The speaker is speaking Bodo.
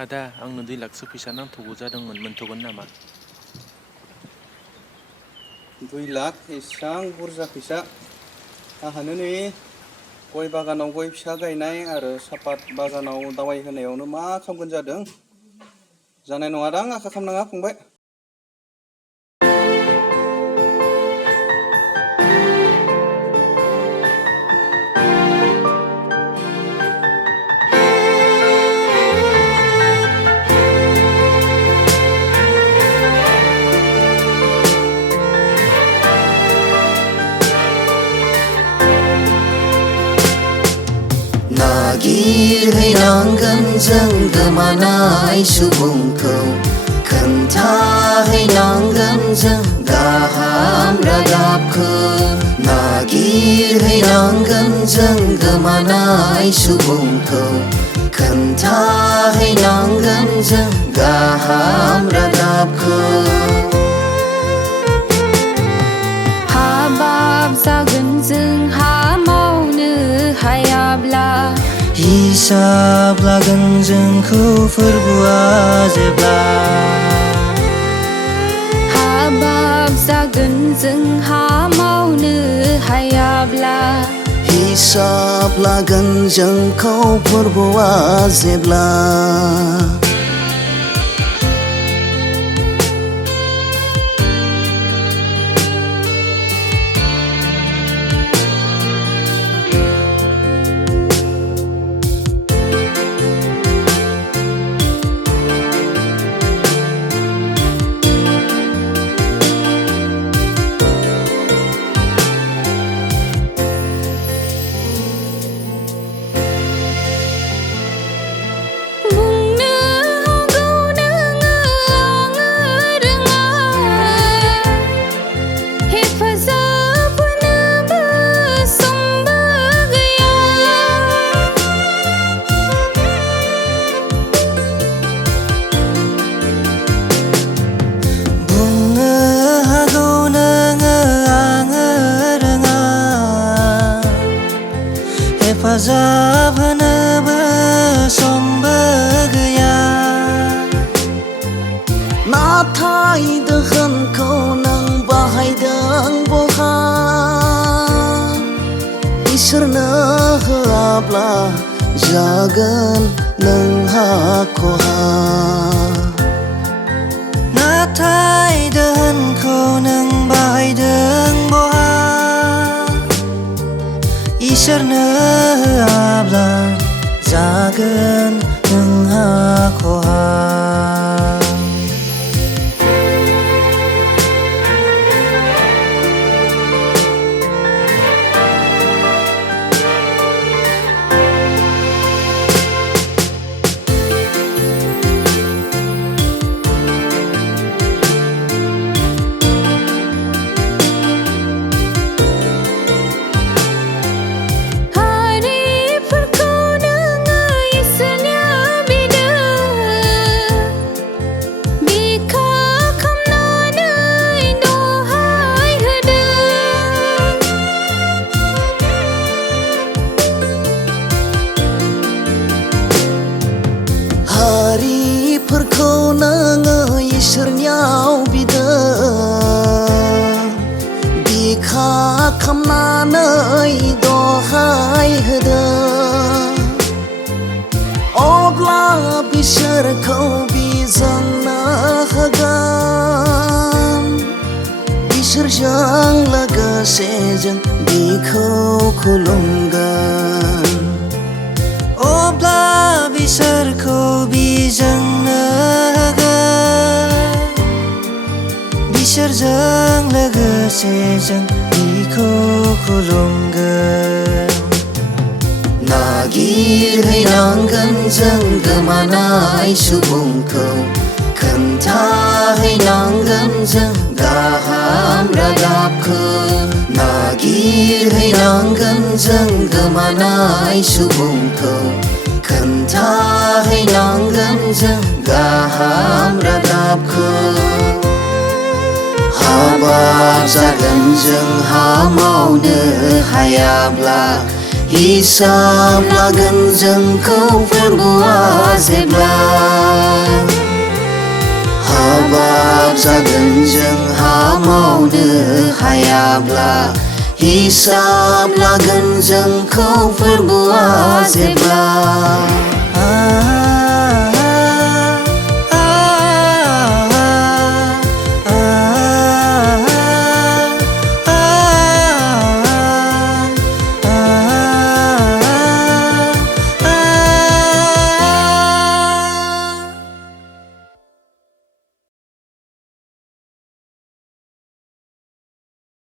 आदा आंनो 2 लाखसो फैसा नांथ'गौ जादोंमोन मोनथ'गोन नामा? 2 लाख एसां बुरजा फैसा आंहानो नै गय बागानाव गय फिसा गायनाय आरो सापात बागानाव दावाइ होनायावनो मा खालामगोन जादों। जानाय नङादां आखा खालामनाङा फंबाय। नागिरहैनांगोन जों गोमानाय सुबुंखौ खोन्थाहैनांगोन जों गाहाम रादाबखौ नागिरहैनांगोन जों गोमानाय सुबुंखौ खोन्थाहैनांगोन जों गाहाम रादाबखौ हाबाब जागोन जोंहा मावनो हायाब्ला हिसाब लागोन जोंखौ फोरबुआ जेब्ला हाबाब जागोन जोंहा मावनो हायाब्ला हिसाब लागोन जोंखौ फोरबुआ जेब्ला हेफाजाब होनोबो समबो गैया नाथाय दोहोनखौ नों बाहायदों बहा इसोरनो होआब्ला जागोन नोंहा खहा नाथाय दोहोनखौ नों बाहायदों बहा इसोरनो होआब्ला जागोन नोंहा खहा हारिफोरखौ नोङो इसोरनियाव बिदों बिखा खामनानै दहाय होदों अब्ला बिसोरखौ बिजोंनो होगोन इसोरजों लोगोसे जों बिखौ खुलुमगोन अब्ला बिसोरखौ बिजोंनो होगोन बिसोरजों लोगोसे जों बिखौ खुलुमगोन नागिरहैनांगोन जों गोमानाय सुबुंखौ खोन्थाहैनांगोन जों गाहाम रादाबखौ नागिरहैनांगोन जों गोमानाय सुबुंखौ खोन्थाहैनांगोन जों गाहाम रादाबखौ हाबाब जागोन जोंहा मावनो हायाब्ला हिसाब लागोन जोंखौ फोरबोआ जेब्ला हाबाब जागोन जोंहा मावनो हायाब्ला हिसाब लागोन जोंखौ फोरबोआ जेब्ला